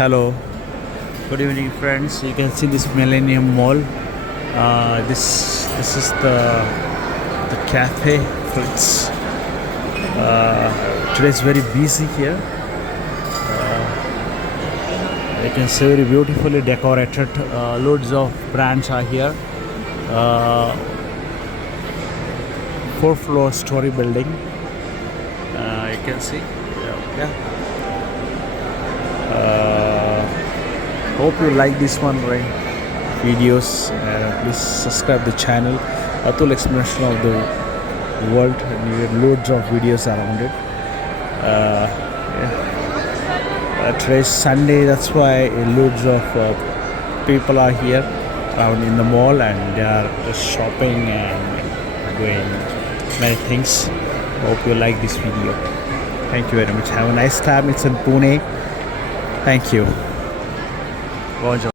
Hello, good evening, friends. You can see this Millennium Mall. This is the cafe. It's today is very busy here. You can see very beautifully decorated. Loads of brands are here. Four-floor story building. You can see. Yeah. Hope you like this one, right? Videos. Please subscribe the channel. Atul Exploration of the world. And you get loads of videos around it. Today's Sunday, that's why loads of people are here around in the mall, and they are just shopping and doing many things. Hope you like this video. Thank you very much. Have a nice time. It's in Pune. Thank you. Bonjour.